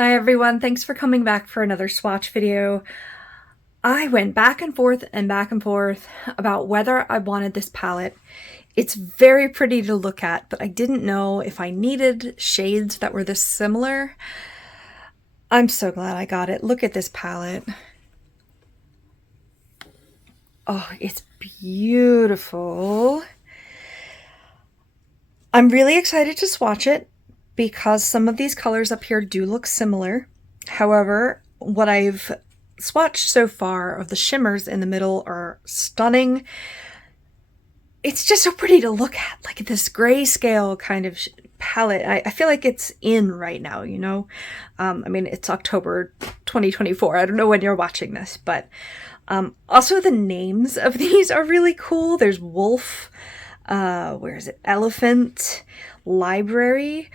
Hi everyone, thanks for coming back for another swatch video. I went back and forth about whether I wanted this palette. It's very pretty to look at, but I didn't know if I needed shades that were this similar. I'm so glad I got it. Look at this palette. Oh, it's beautiful. I'm really excited to swatch it because some of these colors up here do look similar. However, what I've swatched so far of the shimmers in the middle are stunning. It's just so pretty to look at, like this grayscale kind of palette. I feel like it's in right now, you know? I mean, it's October 2024. I don't know when you're watching this, but also the names of these are really cool. There's Wolf, where is it? Elephant, Library.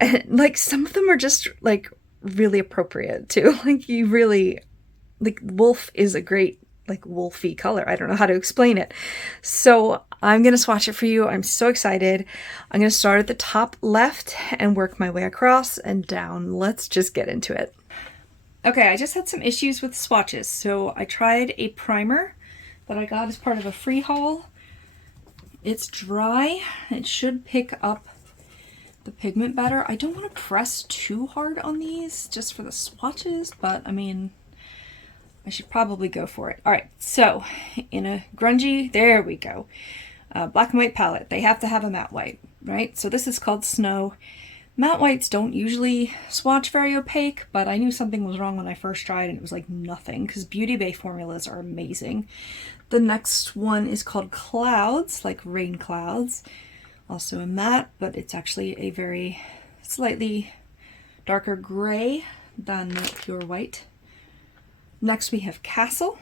And like some of them are just like really appropriate too. Like you really, like wolf is a great like wolfy color. I don't know how to explain it. So I'm going to swatch it for you. I'm so excited. I'm going to start at the top left and work my way across and down. Let's just get into it. Okay, I just had some issues with swatches. So I tried a primer that I got as part of a free haul. It's dry. It should pick up the pigment better. I don't want to press too hard on these just for the swatches, but I mean, I should probably go for it. All right, so in a grungy, there we go. Black and white palette. They have to have a matte white, right? So this is called Snow. Matte whites don't usually swatch very opaque, but I knew something was wrong when I first tried and it was like nothing because Beauty Bay formulas are amazing. The next one is called Clouds, like rain clouds. Also a matte, but it's actually a very slightly darker gray than the pure white. Next we have Castle.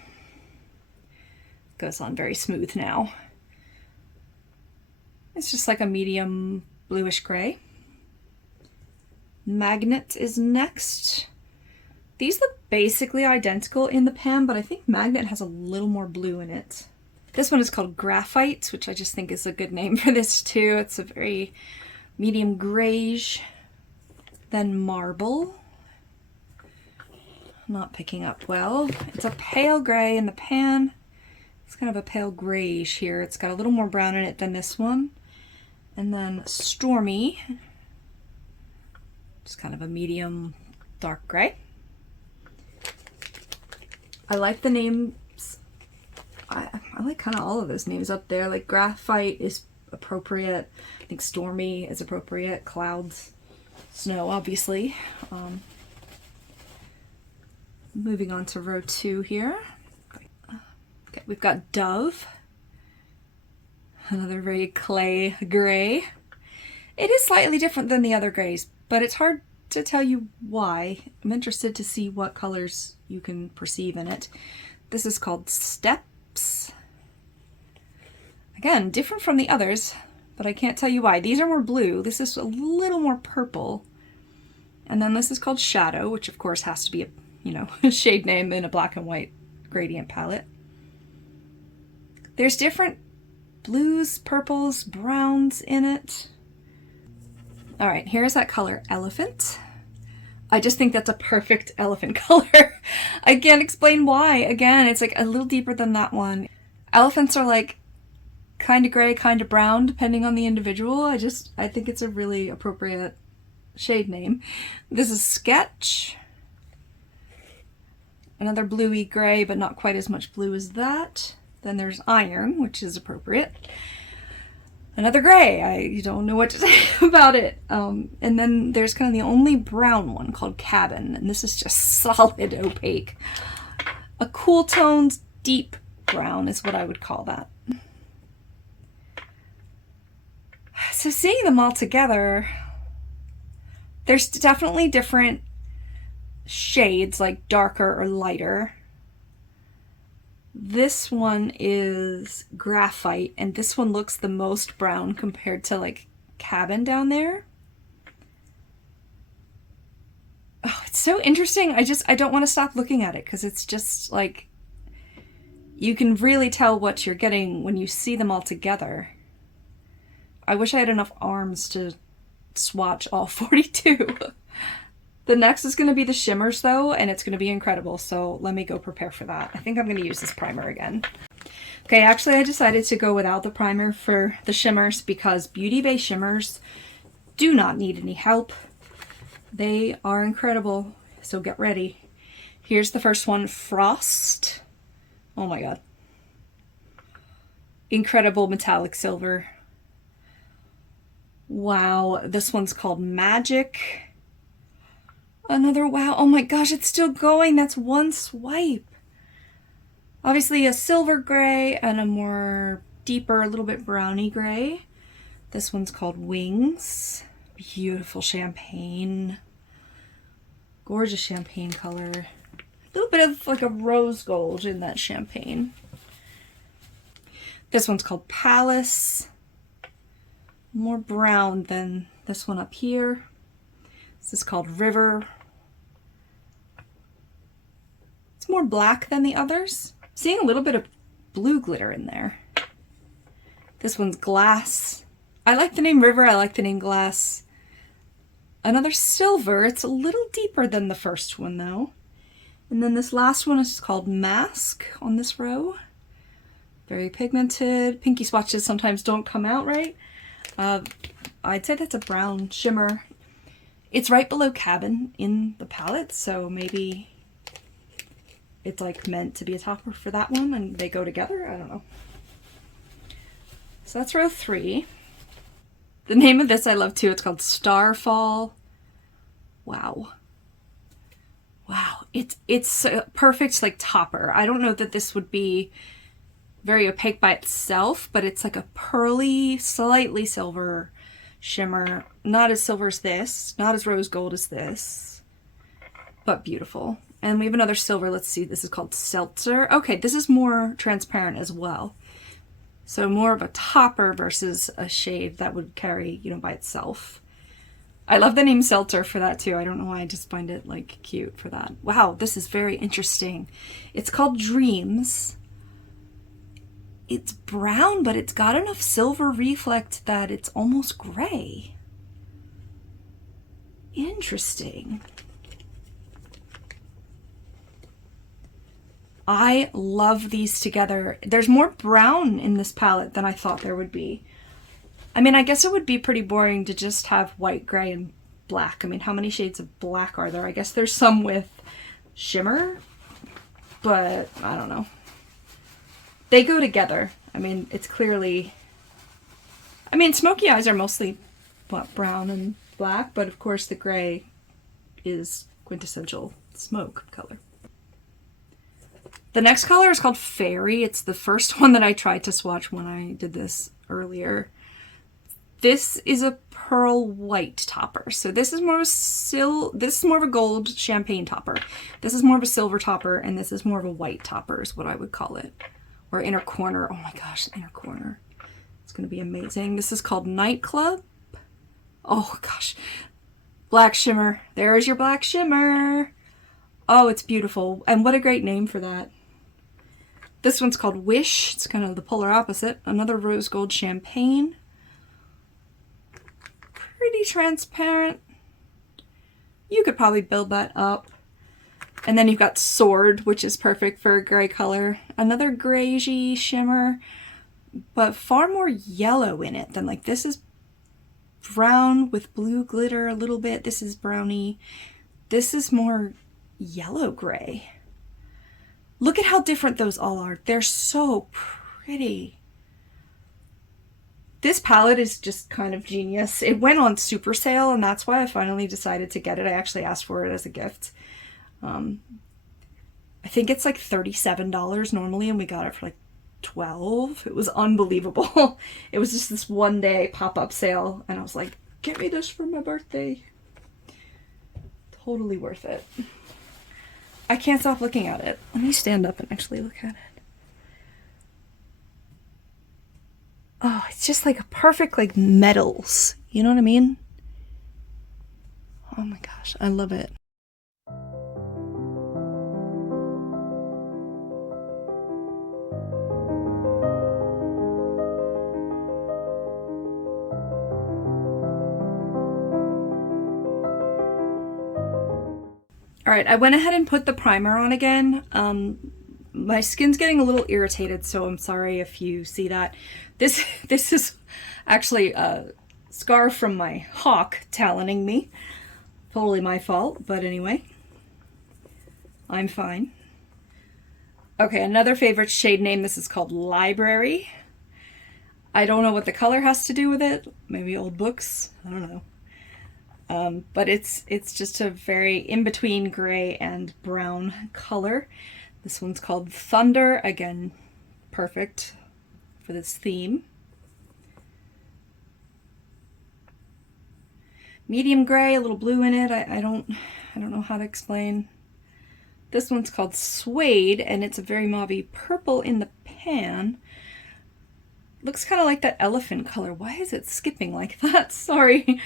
Goes on very smooth now. It's just like a medium bluish gray. Magnet is next. These look basically identical in the pan, but I think Magnet has a little more blue in it. This one is called Graphite, which I just think is a good name for this too. It's a very medium grayish. Then Marble. Not picking up well. It's a pale gray in the pan. It's kind of a pale grayish here. It's got a little more brown in it than this one. And then Stormy. Just kind of a medium dark gray. I like the names. I like kind of all of those names up there. Like Graphite is appropriate. I think Stormy is appropriate. Clouds, Snow, obviously. Moving on to row 2 here. Okay, we've got Dove. Another very clay gray. It is slightly different than the other grays, but it's hard to tell you why. I'm interested to see what colors you can perceive in it. This is called Steps. Again, different from the others, but I can't tell you why. These are more blue. This is a little more purple. And then this is called Shadow, which of course has to be a, you know, a shade name in a black and white gradient palette. There's different blues, purples, browns in it. All right, here's that color, Elephant. I just think that's a perfect elephant color. I can't explain why. Again, it's like a little deeper than that one. Elephants are like kind of gray, kind of brown, depending on the individual. I think it's a really appropriate shade name. This is Sketch. Another bluey gray, but not quite as much blue as that. Then there's Iron, which is appropriate. Another gray. I don't know what to say about it. And then there's kind of the only brown one called Cabin, and this is just solid opaque. A cool toned deep brown is what I would call that. So seeing them all together, there's definitely different shades, like darker or lighter. This one is Graphite, and this one looks the most brown compared to like Cabin down there. Oh, it's so interesting. I don't want to stop looking at it because it's just like, you can really tell what you're getting when you see them all together. I wish I had enough arms to swatch all 42. The next is going to be the shimmers though, and it's going to be incredible. So let me go prepare for that. I think I'm going to use this primer again. Okay, actually I decided to go without the primer for the shimmers because Beauty Bay shimmers do not need any help. They are incredible, so get ready. Here's the first one, Frost. Oh my god. Incredible metallic silver. Wow, this one's called Magic. Another wow, oh my gosh, it's still going. That's one swipe. Obviously a silver gray and a more deeper, a little bit browny gray. This one's called Wings. Beautiful champagne. Gorgeous champagne color. A little bit of like a rose gold in that champagne. This one's called Palace. More brown than this one up here. This is called River. It's more black than the others. Seeing a little bit of blue glitter in there. This one's Glass. I like the name River, I like the name Glass. Another silver. It's a little deeper than the first one though. And then this last one is called Mask on this row. Very pigmented. Pinky swatches sometimes don't come out right. I'd say that's a brown shimmer. It's right below Cabin in the palette, so maybe it's like meant to be a topper for that one and they go together. I don't know. So that's row 3. The name of this I love too. It's called Starfall. Wow. Wow. It's a perfect like topper. I don't know that this would be very opaque by itself, but it's like a pearly, slightly silver shimmer. Not as silver as this, not as rose gold as this, but beautiful. And we have another silver. Let's see. This is called Seltzer. Okay, this is more transparent as well. So more of a topper versus a shade that would carry, you know, by itself. I love the name Seltzer for that too. I don't know why, I just find it like cute for that. Wow, this is very interesting. It's called Dreams. It's brown, but it's got enough silver reflect that it's almost gray. Interesting. I love these together. There's more brown in this palette than I thought there would be. I mean, I guess it would be pretty boring to just have white, gray, and black. I mean, how many shades of black are there? I guess there's some with shimmer, but I don't know. They go together. I mean, it's clearly... I mean, smoky eyes are mostly, what, brown and black, but of course the gray is quintessential smoke color. The next color is called Fairy. It's the first one that I tried to swatch when I did this earlier. This is a pearl white topper. So this is more of a gold champagne topper. This is more of a silver topper, and this is more of a white topper is what I would call it. Or inner corner. Oh my gosh, inner corner. It's gonna be amazing. This is called Nightclub. Oh gosh. Black shimmer. There's your black shimmer. Oh, it's beautiful. And what a great name for that. This one's called Wish. It's kind of the polar opposite. Another rose gold champagne. Pretty transparent. You could probably build that up. And then you've got Sword, which is perfect for a gray color. Another grayish shimmer, but far more yellow in it than like this is brown with blue glitter a little bit. This is browny. This is more yellow gray. Look at how different those all are. They're so pretty. This palette is just kind of genius. It went on super sale, and that's why I finally decided to get it. I actually asked for it as a gift. I think it's like $37 normally, and we got it for like $12. It was unbelievable. It was just this one day pop-up sale, and I was like, get me this for my birthday. Totally worth it. I can't stop looking at it. Let me stand up and actually look at it. Oh, it's just like a perfect like metals. You know what I mean? Oh my gosh, I love it. All right, I went ahead and put the primer on again. My skin's getting a little irritated, so I'm sorry if you see that. This is actually a scar from my hawk taloning me. Totally my fault, but anyway, I'm fine. Okay, another favorite shade name. This is called Library. I don't know what the color has to do with it. Maybe old books. I don't know. But it's just a very in-between gray and brown color. This one's called Thunder. Again, perfect for this theme. Medium gray, a little blue in it. I don't know how to explain. This one's called Suede, and it's a very mauvey purple in the pan. Looks kind of like that elephant color. Why is it skipping like that? Sorry.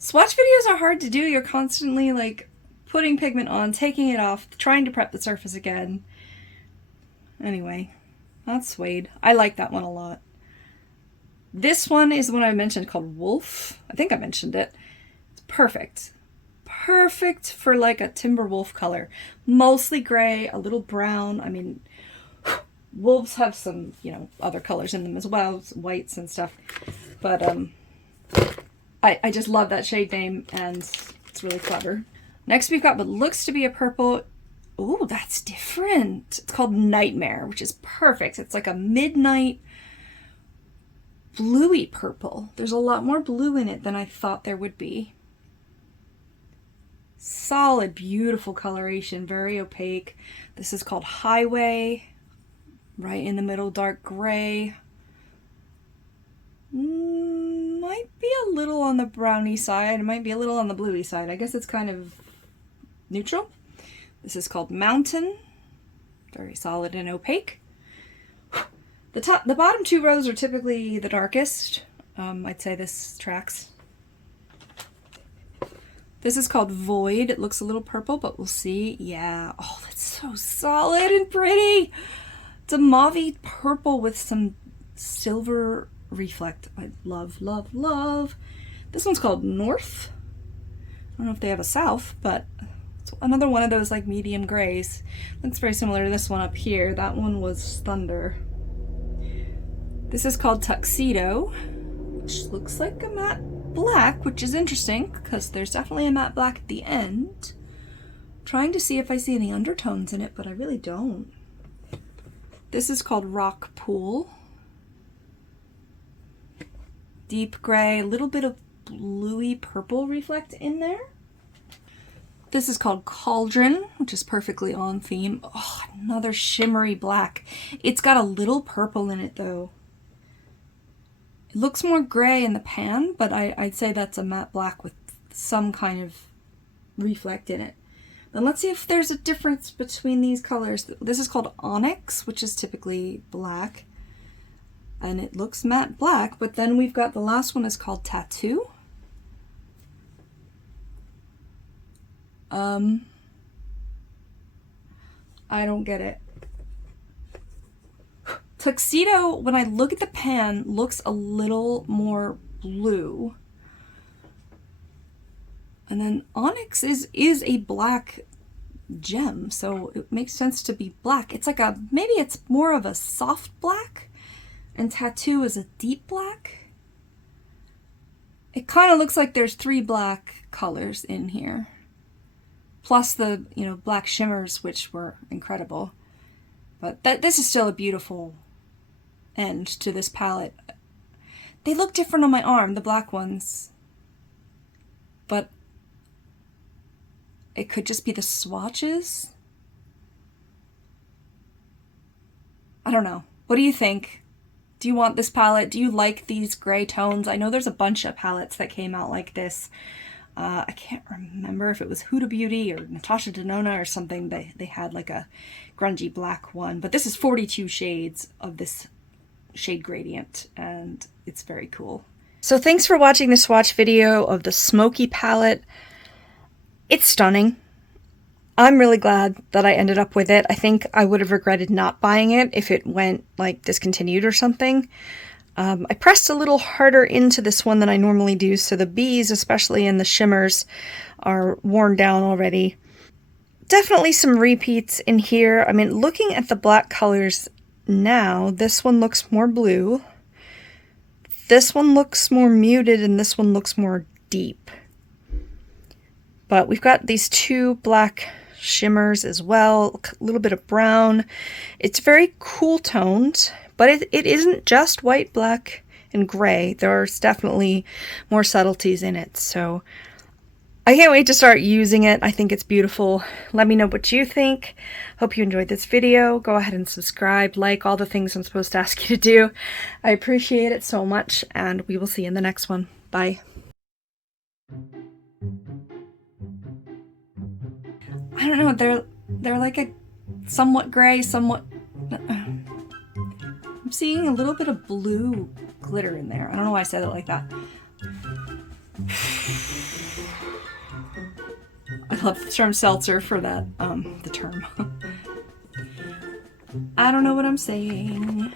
Swatch videos are hard to do. You're constantly like putting pigment on, taking it off, trying to prep the surface again. Anyway, that's Suede. I like that one a lot. This one is the one I mentioned called Wolf. I think I mentioned it. It's perfect. Perfect for like a timber wolf color. Mostly gray, a little brown. I mean, wolves have some, you know, other colors in them as well, whites and stuff. But I just love that shade name, and it's really clever. Next we've got what looks to be a purple. Ooh, that's different. It's called Nightmare, which is perfect. It's like a midnight bluey purple. There's a lot more blue in it than I thought there would be. Solid, beautiful coloration, very opaque. This is called Highway. Right in the middle, dark gray. Might be a little on the brownie side. It might be a little on the bluey side. I guess it's kind of neutral. This is called Mountain. Very solid and opaque. The bottom two rows are typically the darkest. I'd say this tracks. This is called Void. It looks a little purple, but we'll see. Yeah. Oh, that's so solid and pretty. It's a mauvey purple with some silver reflect. I love, love, love. This one's called North. I don't know if they have a South, but it's another one of those like medium grays. Looks very similar to this one up here. That one was Thunder. This is called Tuxedo, which looks like a matte black, which is interesting because there's definitely a matte black at the end. I'm trying to see if I see any undertones in it, but I really don't. This is called Rock Pool. Deep gray, a little bit of bluey purple reflect in there. This is called Cauldron, which is perfectly on theme. Oh, another shimmery black. It's got a little purple in it though. It looks more gray in the pan, but I'd say that's a matte black with some kind of reflect in it. Then let's see if there's a difference between these colors. This is called Onyx, which is typically black. And it looks matte black, but then we've got the last one is called Tattoo. I don't get it. Tuxedo, when I look at the pan, looks a little more blue. And then Onyx is a black gem, so it makes sense to be black. It's like maybe it's more of a soft black. And Tattoo is a deep black. It kind of looks like there's 3 black colors in here. Plus the, you know, black shimmers, which were incredible. But this is still a beautiful end to this palette. They look different on my arm, the black ones. But it could just be the swatches. I don't know. What do you think? Do you want this palette? Do you like these gray tones? I know there's a bunch of palettes that came out like this. I can't remember if it was Huda Beauty or Natasha Denona or something. They had like a grungy black one. But this is 42 shades of this shade gradient, and it's very cool. So thanks for watching the swatch video of the SMOKY palette. It's stunning. I'm really glad that I ended up with it. I think I would have regretted not buying it if it went like discontinued or something. I pressed a little harder into this one than I normally do, so the B's, especially in the shimmers, are worn down already. Definitely some repeats in here. I mean, looking at the black colors now, this one looks more blue. This one looks more muted and this one looks more deep. But we've got these two black shimmers as well, a little bit of brown. It's very cool toned, but it isn't just white, black, and gray. There's definitely more subtleties in it. So I can't wait to start using it. I think it's beautiful. Let me know what you think. Hope you enjoyed this video. Go ahead and subscribe, like, all the things I'm supposed to ask you to do. I appreciate it so much, and we will see you in the next one. Bye. I don't know, they're like a somewhat gray, somewhat... I'm seeing a little bit of blue glitter in there. I don't know why I said it like that. I love the term seltzer for that, the term. I don't know what I'm saying.